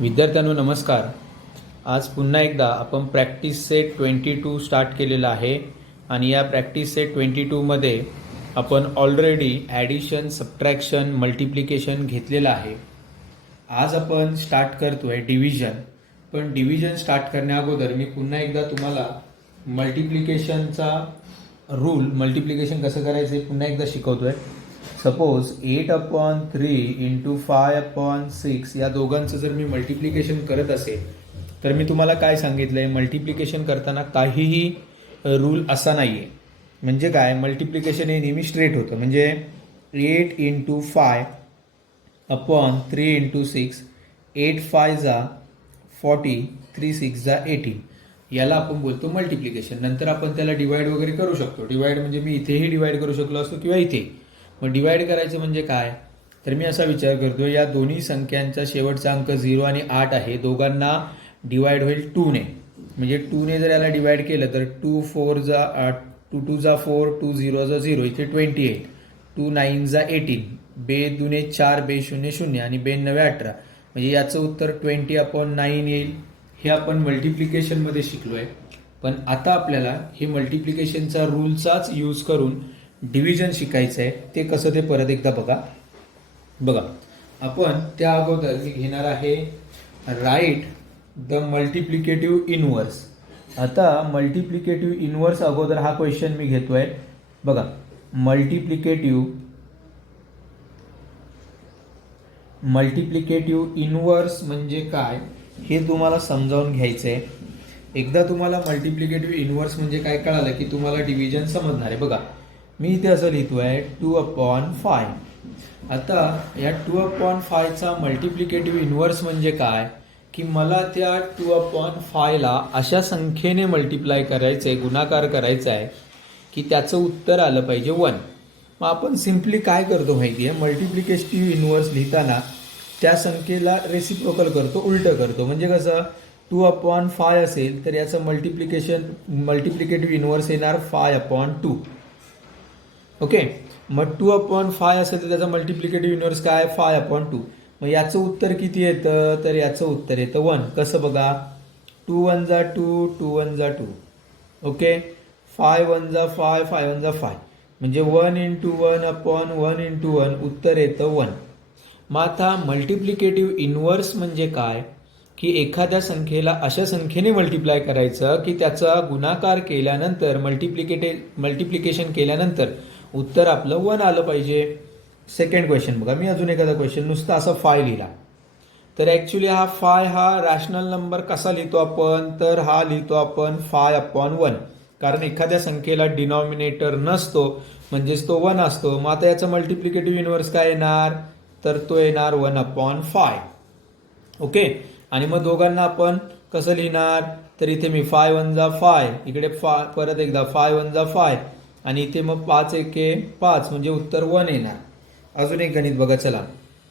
विद्यार्थ्यांनो नमस्कार. आज पुन्हा एकदा आपण प्रॅक्टिस सेट 22 स्टार्ट केलेला आहे आणि या प्रॅक्टिस सेट 22मध्ये आपण ऑलरेडी ॲडिशन, सबट्रॅक्शन, मल्टिप्लिकेशन घेतलेलं आहे. आज आपण स्टार्ट करतो आहे डिव्हिजन. पण डिव्हिजन स्टार्ट करण्याअगोदर मी पुन्हा एकदा तुम्हाला मल्टिप्लिकेशनचा रूल, मल्टिप्लिकेशन कसं करायचं हे पुन्हा एकदा शिकवतो आहे. सपोज 8/3 इंटू 5/6 या दोघांचं जर मी मल्टिप्लिकेशन करत असेल तर मी तुम्हाला काय सांगितलं आहे, मल्टिप्लिकेशन करताना काहीही रूल असा नाही आहे. म्हणजे काय, मल्टिप्लिकेशन हे नेहमी स्ट्रेट होतं. म्हणजे 8 इंटू 5/3 इंटू 6, 8 5 जा 40, 3 6 जा 18, याला आपण बोलतो मल्टिप्लिकेशन. नंतर आपण त्याला डिवाइड वगैरे करू शकतो. डिवाइड म्हणजे मी इथेही डिवाइड करू शकलो असतो किंवा इथे. मग डिवाइड करायचं म्हणजे काय, तर मी असा विचार करतो, या दोन्ही संख्यांचा शेवटचा अंक 0 आणि 8 आहे. दोघांना डिवाइड होईल 2 ने. म्हणजे 2 ने जर याला डिवाइड केलं तर 2 4 जा 8, 2 2 जा 4, 2 0 जा 0, इथे 28, 2 9 जा 18, बे दुने 4, बे 0 0 आणि बे 9 18. म्हणजे याचं उत्तर 20/9 येईल. हे आपण मल्टिप्लिकेशनमध्ये शिकलो आहे. पण आता आपल्याला हे मल्टिप्लिकेशनचा रूलचाच यूज करून डिव्हिजन शिकायचं आहे. ते कसं ते परत एकदा बघा. आपण त्या अगोदर मी घेणार आहे राईट द मल्टिप्लिकेटिव्ह इनवर्स. आता मल्टिप्लिकेटिव्ह इनवर्स अगोदर हा क्वेश्चन मी घेतोय. बघा, मल्टिप्लिकेटिव्ह इनवर्स म्हणजे काय हे तुम्हाला समजावून घ्यायचं आहे. एकदा तुम्हाला मल्टिप्लिकेटिव्ह इनवर्स म्हणजे काय कळालं की तुम्हाला डिव्हिजन समजणार आहे. बघा, मी इथे असं लिहितोय 2/5. आता या 2/5 चा मल्टिप्लिकेटिव्ह इनवर्स म्हणजे काय की मला त्या 2/5 ला अशा संख्येने मल्टिप्लाय करायचं आहे, गुणाकार करायचा आहे की त्याचं उत्तर आलं पाहिजे 1. मग आपण सिम्पली काय करतो माहिती आहे, मल्टिप्लिकेटिव्ह इनवर्स लिहिताना त्या संख्येला रेसिप्रोकल करतो, उलटं करतो. म्हणजे कसं, 2/5 असेल तर याचं मल्टिप्लिकेटिव्ह इनवर्स येणार 5/2. ओके. मग 2/5 असेल तर त्याचा मल्टिप्लिकेटिव्ह इनवर्स काय, 5/2. मग याचं उत्तर किती येतं, तर याचं उत्तर येतं 1. कसं बघा, 2 1 जा 2, 2 1 जा 2. ओके. 5 1 जा 5, 5 1 जा 5. म्हणजे 1 इंटू 1/1 इंटू 1 उत्तर येतं 1. मग आता मल्टिप्लिकेटिव्ह इनवर्स म्हणजे काय की एखाद्या संख्येला अशा संख्येने मल्टिप्लाय करायचं की त्याचा गुणाकार केल्यानंतर, मल्टिप्लिकेशन केल्यानंतर उत्तर आपलं 1 आलं पाहिजे. सेकंड क्वेश्चन बघा, मी अजून एखादा क्वेश्चन नुसता असा 5 लिहिला तर ॲक्च्युली हा 5 हा रॅशनल नंबर कसा लिहितो आपण, तर हा लिहितो आपण 5/1. कारण एखाद्या संख्येला डिनॉमिनेटर नसतो म्हणजेच तो 1 असतो. मग आता याचा मल्टिप्लिकेटिव्ह इनवर्स काय येणार, तर तो येणार 1/5. ओके. आणि मग दोघांना आपण कसं लिहिणार, तर इथे मी 5 1 जा 5, इकडे परत एकदा 5 1 जा 5 आणि इथे मग 5 1 5, म्हणजे उत्तर 1 येणार. अजून एक गणित बघा, चला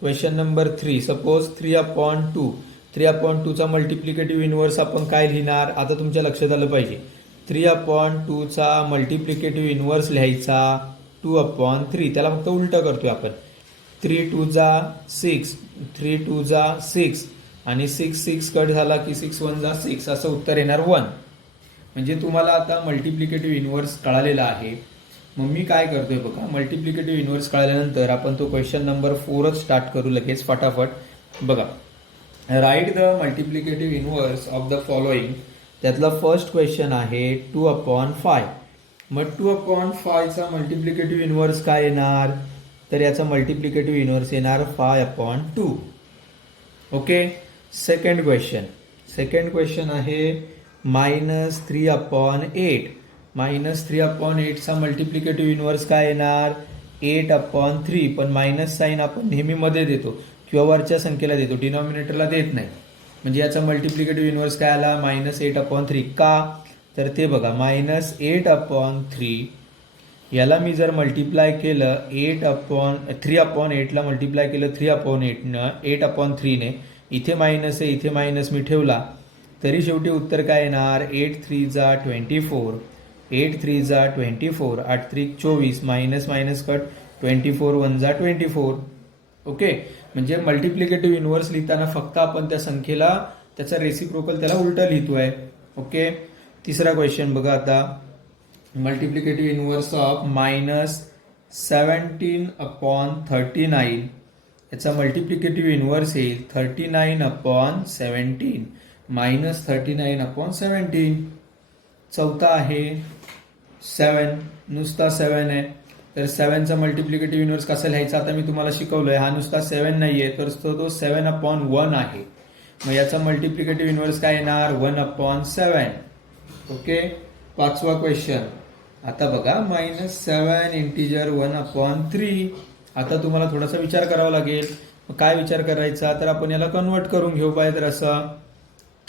क्वेश्चन नंबर 3. सपोज 3/2 चा मल्टिप्लिकेटिव्ह इनवर्स आपण काय लिहिणार, आता तुमच्या लक्षात आलं पाहिजे. 3/2 चा मल्टिप्लिकेटिव्ह इनवर्स लिहायचा 2/3. त्याला फक्त उलटा करतोय आपण. 3 2 जा 6, 3 2 जा 6 आणि 6 6 कट झाला की 6 1 जा 6, असं उत्तर येणार 1. म्हणजे तुम्हाला आता मल्टिप्लिकेटिव्ह इनवर्स कळालेला आहे. मग मी काय करतोय बघा, मल्टिप्लिकेटिव्ह इनवर्स कळाल्यानंतर आपण तो क्वेश्चन नंबर 4च स्टार्ट करू लगेच फटाफट. बघा, write the multiplicative inverse of the following. त्यातला फर्स्ट क्वेश्चन आहे 2/5. मग 2/5 चा मल्टिप्लिकेटिव्ह इनवर्स काय येणार, तर याचा मल्टिप्लिकेटिव्ह इनवर्स येणार 5/2. ओके. सेकंड क्वेश्चन आहे -3/8. -3/8 चा मल्टिप्लिकेटिव्ह इनवर्स काय येणार, 8/3. पण मायनस साईन आपण नेहमी मध्ये देतो किंवा वरच्या संख्येला देतो, डिनॉमिनेटरला देत नाही. म्हणजे याचा मल्टिप्लिकेटिव्ह इनवर्स काय आला, -8/3. का, तर ते बघा, -8/3 याला मी जर मल्टिप्लाय केलं 3/8 ला मल्टिप्लाय केलं 8/3 ने, इथे मायनस आहे, इथे मायनस मी ठेवला तरी शेवटी उत्तर काय येणार, 8 3 जा 24, 8 3 जा 24, 8 3 24, मायनस मायनस कट, 24 1 जा 24. ओके. म्हणजे मल्टिप्लिकेटिव्ह इन्व्हर्स लिहिताना फक्त आपण त्या संख्येला त्याचा रेसिप्रोकल त्याला उलटा लिहितोय. ओके. तिसरा क्वेश्चन बघा आता. मल्टिप्लिकेटिव्ह इन्व्हर्स ऑफ -17/39 याचा मल्टिप्लिकेटिव्ह इन्व्हर्स येईल 39/17 -39/17. चौथा आहे 7, नुसता 7 आहे. तर 7चा मल्टिप्लिकेटिव्ह इन्व्हर्स कसा लिहायचा आता मी तुम्हाला शिकवलंय. हा नुसता 7 नाहीये तर तो 7/1 आहे. मग याचा मल्टिप्लिकेटिव्ह इन्व्हर्स काय येणार 1/7. ओके. पाचवा क्वेश्चन आता बघा -7 इंटिजर 1/3. आता तुम्हाला थोडासा विचार करावा लागेल. काय विचार करायचा तर आपण याला कन्वर्ट करून घेऊ पाहिजे तर असं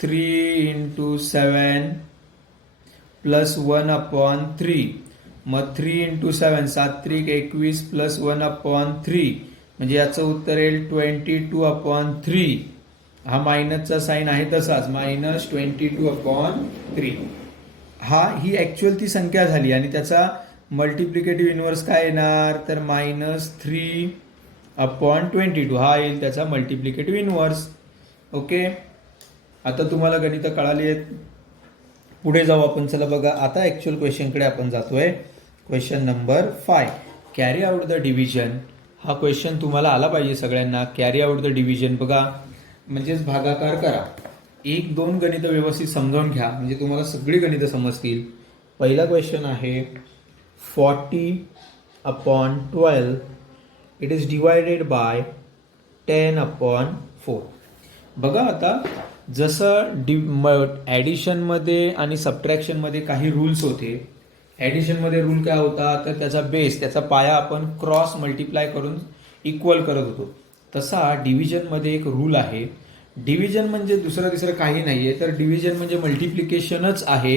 3 × 7 प्लस 1/3. मग 3 × 7 7 3 21 प्लस 1/3 म्हणजे याचं उत्तर येईल 22/3. हा मायनसचा साईन आहे तसाच -22/3. ही ऍक्च्युअल ती संख्या झाली आणि त्याचा मल्टिप्लिकेटिव्ह इन्व्हर्स काय येणार तर -3/22 हा येईल त्याचा मल्टिप्लिकेटिव्ह इन्व्हर्स. ओके. आता तुम्हाला गणित कळाली आहेत. पुढे जाऊ आपण. चला बघा आता ऍक्च्युअल क्वेश्चनकडे आपण जातोय. Question number 5. Carry out the division. हा क्वेश्चन तुम्हाला आला पाहिजे सगळ्यांना. कॅरी आउट द डिव्हिजन बघा म्हणजेच भागाकार करा. 1-2 गणित व्यवस्थित समजावून घ्या म्हणजे तुम्हाला सगळी गणितं समजतील. पहिला क्वेश्चन आहे 40/12 इट इज डिवायडेड बाय 10/4. बघा आता जसं ॲडिशनमध्ये आणि सबट्रॅक्शनमध्ये काही रूल्स होते. ॲडिशनमध्ये रूल काय होता तर त्याचा बेस त्याचा पाया आपण क्रॉस मल्टिप्लाय करून इक्वल करत होतो. तसा डिव्हिजनमध्ये एक रूल आहे. डिव्हिजन म्हणजे दुसरं काही नाहीये तर डिव्हिजन म्हणजे मल्टिप्लिकेशनच आहे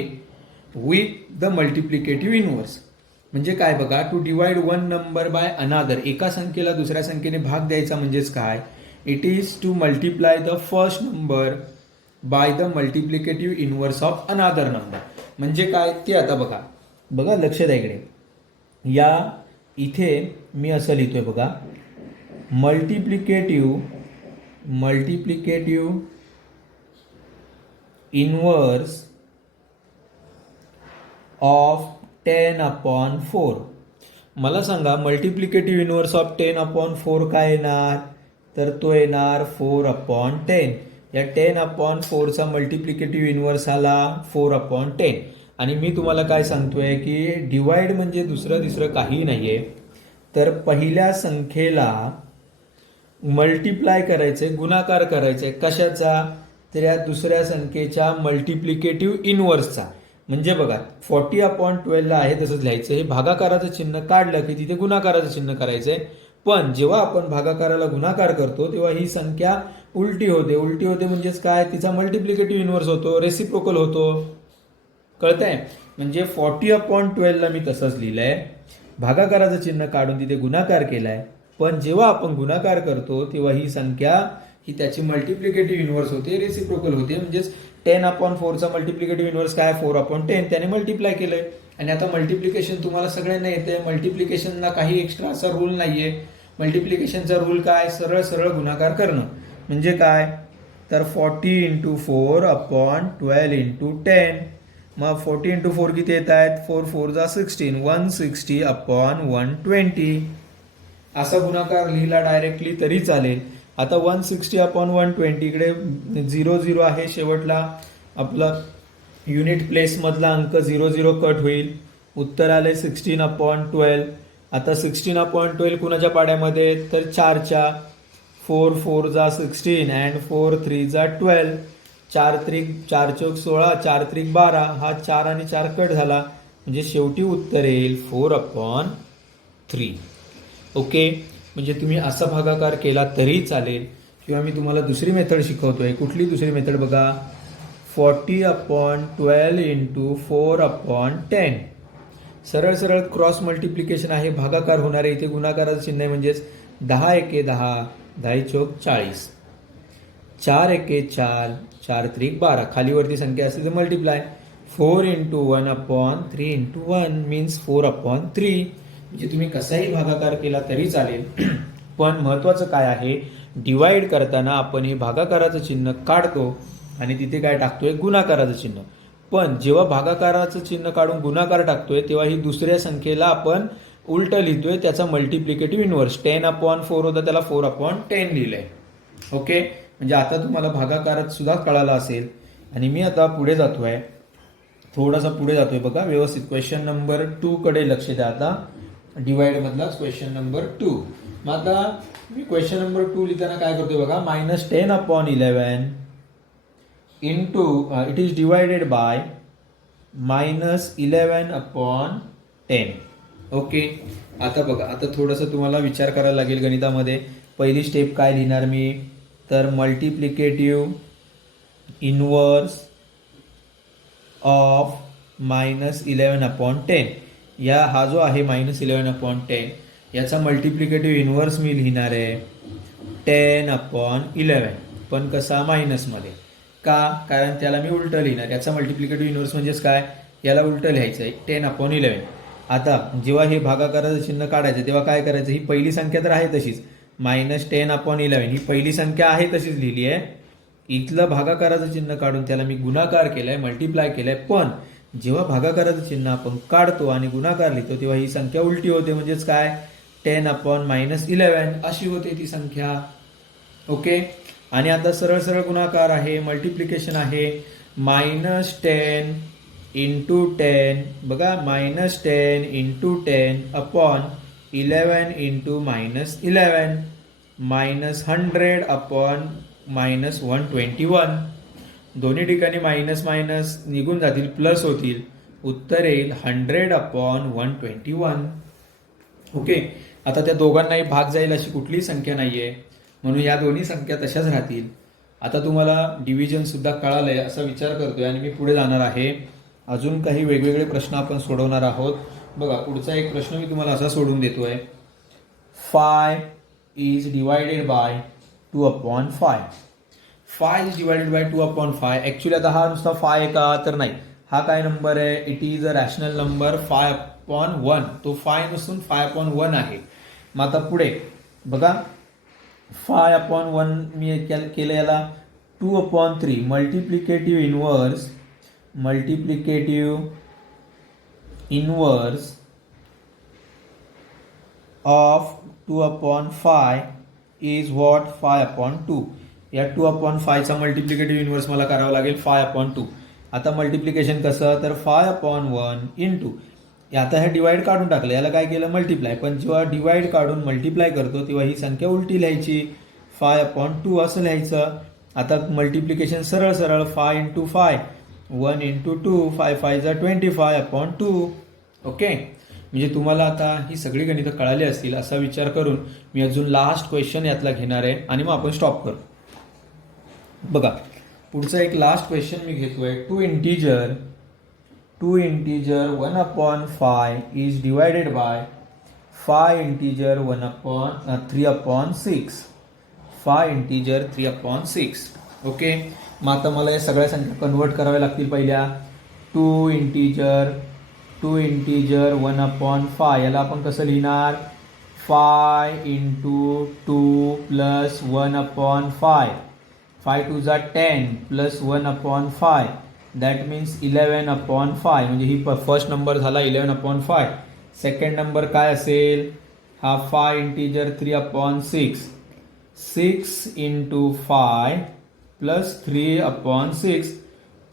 विथ द मल्टिप्लिकेटिव्ह इन्व्हर्स. म्हणजे काय बघा to divide one number by another. एका संख्येला दुसऱ्या संख्येने भाग द्यायचा म्हणजेच काय it is to multiply the first number by the multiplicative inverse of another number. म्हणजे काय ते आता बघा लक्ष द्या इकडे. या इथे मी असं लिहितोय बघा मल्टिप्लिकेटिव्ह इन्व्हर्स ऑफ 10/4. मला सांगा मल्टिप्लिकेटिव्ह इन्व्हर्स ऑफ 10/4 काय येणार तर तो येणार 4/10. या 10/4चा मल्टिप्लिकेटिव्ह इन्व्हर्स आला 4/10. आणि मी तुम्हाला काय सांगतोय की डिवाइड म्हणजे दुसरं काही नाहीये तर पहिल्या संख्येला मल्टिप्लाय करायचंय गुणाकार करायचंय कशाचा तर या दुसऱ्या संख्येच्या मल्टिप्लिकेटिव्ह इन्व्हर्सचा. म्हणजे बघा 40/12 आहे तसंच लिहायचं. हे भागाकाराचं चिन्ह काढलं की तिथे गुणाकाराचं चिन्ह करायचंय. पण जेव्हा आपण भागाकाराला गुणाकार करतो तेव्हा ही संख्या उलटी होते म्हणजेच काय तिचा मल्टिप्लिकेटिव्ह इन्व्हर्स होतो रेसिप्रोकल होतो. कळतंय. म्हणजे 40/12 ला मी तसंच लिहिलंय भागाकाराचं चिन्ह काढून तिथे गुणाकार केलाय. पण जेव्हा आपण गुणाकार करतो तेव्हा ही संख्या ही त्याची मल्टिप्लिकेटिव्ह इन्व्हर्स होते रेसिप्रोकल होते. म्हणजेच 10/4चा मल्टिप्लिकेटिव्ह इन्व्हर्स काय 4/10 त्याने मल्टिप्लाय केलंय. आणि आता मल्टिप्लिकेशन तुम्हाला सगळ्यांना येते. मल्टिप्लिकेशनला काही एक्स्ट्रा असा रूल नाहीये. मल्टिप्लिकेशनचा रूल काय सरळ गुणाकार करणं. म्हणजे काय तर 40 × 4/12 × 10. मग 40 × 4 किती येत आहेत 4 4 जा 16 160/120. असा गुणाकार लिहिला डायरेक्टली तरी चालेल. आता 160/120 इकडे 0 आहे शेवटला आपला युनिट प्लेस मधला अंक 0 कट होईल. उत्तर आले 16/12. आता 16/12 कुणाच्या पाड्यामध्ये तर 4च्या. 4 4 जा 16 अँड 4 3 जा 12. 4 3 4 चौक 16 4 3 12. हा 4 आणि 4 कट झाला म्हणजे शेवटी उत्तर येईल 4/3. ओके. म्हणजे तुम्ही असा भागाकार केला तरी चालेल किंवा मी तुम्हाला दुसरी मेथड शिकवतोय. कुठली दुसरी मेथड बघा 40/12 × 4/10. सरळ क्रॉस मल्टिप्लिकेशन आहे. भागाकार होणार आहे. इथे गुणाकाराचं चिन्ह आहे म्हणजेच 10 1 10 10 चौक 40. 4 1 4 4 3 12. खालीवरती संख्या असते तर मल्टिप्लाय. 4 × 1/3 × 1 मीन्स 4/3. म्हणजे तुम्ही कसाही भागाकार केला तरी चालेल. पण महत्वाचं काय आहे डिवाइड करताना आपण हे भागाकाराचं चिन्ह काढतो आणि तिथे काय टाकतोय गुणाकाराचं चिन्ह. पण जेव्हा भागाकाराचं चिन्ह काढून गुणाकार टाकतोय तेव्हा ही दुसऱ्या संख्येला आपण उलट लिहितोय, त्याचा मल्टिप्लिकेटिव्ह इनव्हर्स 10/4 होता त्याला 4/10 लिहिलंय. ओके, म्हणजे आता तुम्हाला भागाकारात सुद्धा कळालं असेल. आणि मी आता पुढे जातोय, थोडासा पुढे जातोय बघा व्यवस्थित. क्वेश्चन नंबर 2 कडे लक्ष द्या आता. डिवाइड मधला क्वेश्चन नंबर 2. मग आता मी क्वेश्चन नंबर 2 लिहिताना काय करतोय बघा, -10/11 into it is divided by -11/10. Okay, आता बघा, आता थोडंसं तुम्हाला विचार करायला लागेल गणितामध्ये. पहिली स्टेप काय लिहिणार मी, तर मल्टिप्लिकेटिव्ह इनवर्स ऑफ -11/10. हा जो आहे -11/10 याचा मल्टिप्लिकेटिव्ह इनवर्स मी लिहिणार आहे 10/11, पण कसा मायनसमध्ये. का, कारण त्याला मी उलट लिहिणार. याचा मल्टिप्लिकेटिव्ह इनवर्स म्हणजेच काय, याला उलट लिहायचं आहे 10/11. आता जेव्हा हे भागाकाराचं चिन्ह काढायचं तेव्हा काय करायचं, ही पहिली संख्या तर आहे तशीच, -10/11 ही पहिली संख्या आहे तशीच लिहिली आहे. इथलं भागाकाराचं चिन्ह काढून त्याला मी गुणाकार केलाय, मल्टिप्लाय केलाय. पण जेव्हा भागाकाराचं चिन्ह आपण काढतो आणि गुणाकार लिहितो तेव्हा ही संख्या उलटी होते, म्हणजेच काय 10/-11 अशी होते ती संख्या. ओके, आणि आता सरळ सरळ गुणाकार आहे, मल्टिप्लिकेशन आहे. -10 इंटू 10 बघा, -10 इंटू 10/11 इंटू -11 -100/-121. दोन्ही ठिकाणी मायनस मायनस निघून जातील, प्लस होतील. उत्तर येईल 100/121. ओके, आता त्या दोघांनाही भाग जाईल अशी कुठलीही संख्या नाहीये, म्हणून या दोन्ही संख्या तशाच राहतील. आता तुम्हाला डिव्हिजन सुद्धा कळालंय असा विचार करतोय आणि मी पुढे जाणार आहे. अजून काही वेगवेगळे प्रश्न आपण सोडवणार आहोत. बघा, पुढचा एक प्रश्न मी तुम्हाला असा सोडून देतोय. 5 is divided by 2/5. 5 is divided by 2/5. Actually आता हा नुसता 5 आहे का, तर नाही. हा काय नंबर आहे, it is a rational number 5/1. तो 5 नसून 5/1 आहे. मग आता पुढे बघा, 5/1 मी केलं याला 2/3 multiplicative inverse of 2/5 is what 5/2. या 2/5चा मल्टिप्लिकेटिव्ह इनवर्स मला करावं लागेल 5/2. आता मल्टिप्लिकेशन कसं, तर 5/1 इंटू, आता हे डिवाइड काढून टाकलं, याला काय केलं मल्टिप्लाय. पण जेव्हा डिवाइड काढून मल्टिप्लाय करतो तेव्हा ही संख्या उलटी लिहायची, 5/2 असं लिहायचं. आता मल्टिप्लिकेशन सरळ सरळ 5 इंटू 5 1 इंटू 2 5 5 25/2. ओके, म्हणजे तुम्हाला आता ही सगळी गणितं कळाली असतील असा विचार करून मी अजून लास्ट क्वेश्चन यातला घेणार आहे आणि मग आपण स्टॉप करू. बघा, पुढचा एक लास्ट क्वेश्चन मी घेतोय. 2 integer 1/5 is divided by 5 integer 3/6. 5 integer 3/6. Okay, मग आता मला या सगळ्या संख्या कन्वर्ट कराव्या लागतील. पहिल्या 2 इंटीजर 1/5 याला आपण कसं लिहिणार, 5 इंटू 2 प्लस 1/5. 5 2 जा 10 प्लस 1/5 दॅट मीन्स 11/5. म्हणजे ही फर्स्ट नंबर झाला 11/5. सेकंड नंबर काय असेल, हा 5 इंटीजर 3/6. 6 into 5 plus 3/6.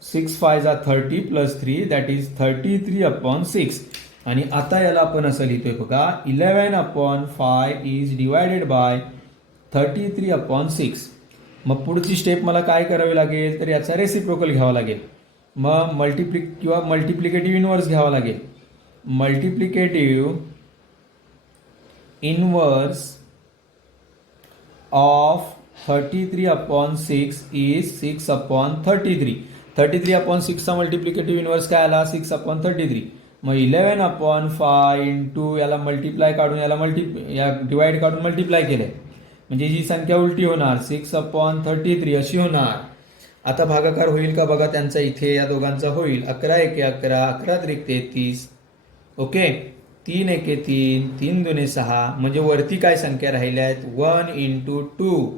6 5 जा 30 प्लस 3 दॅट इज 33/6. आणि आता याला आपण असं लिहितोय बघा, 11/5 इज डिवायडेड बाय 33/6. मग पुढची स्टेप मला काय करावी लागेल, तर याचा रेसिप्रोकल घ्यावा लागेल. मग मल्टिप्लिकेटिव्ह इनवर्स घ्यावा लागेल. Multiplicative inverse of 33/6 is 6/33. 33/6चा मल्टिप्लिकेटिव्ह इनवर्स काय आला, 6/33. मग 11/5 इंटू याला मल्टिप्लाय काढून या डिवाइड काढून मल्टिप्लाय केलंय, म्हणजे ही संख्या उलटी होणार, 6/33 अशी होणार. आता भागाकार होईल का बघा त्यांचा, इथे या दोघांचा होईल. 11 एके 11, 11 त्रिक 33. ओके, 3 एके 3, 3 दुने 6. म्हणजे वरती काय संख्या राहिल्या आहेत, 1 into 2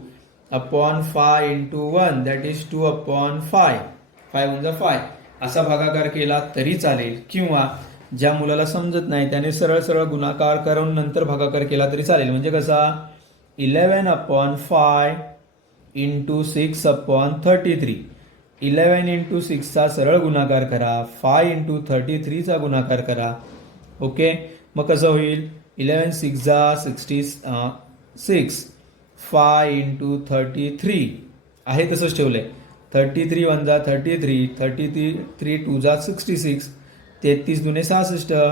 upon 5 into 1 that is 2 upon 5. 5 म्हणजे 5 असा भागाकार केला तरी चालेल, किंवा ज्या मुलाला समजत नाही त्याने सरळ सरळ गुणाकार करून नंतर भागाकार केला तरी चालेल. म्हणजे कसा 11 अपॉन 5 इंटू 6 अपॉन 33. 11 इंटू 6चा सरळ गुणाकार करा, 5 इंटू 33चा गुणाकार करा. ओके, मग कसं होईल 11 6 जा 66, 5 इंटू 33 आहे तसंच ठेवलंय. 33 1 जा 33, 33 2 जा 66, 33 दुने 66,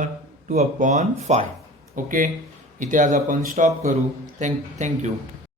2 अपॉन 5. ओके, इथे आज आपण स्टॉप करू. थँक्यू.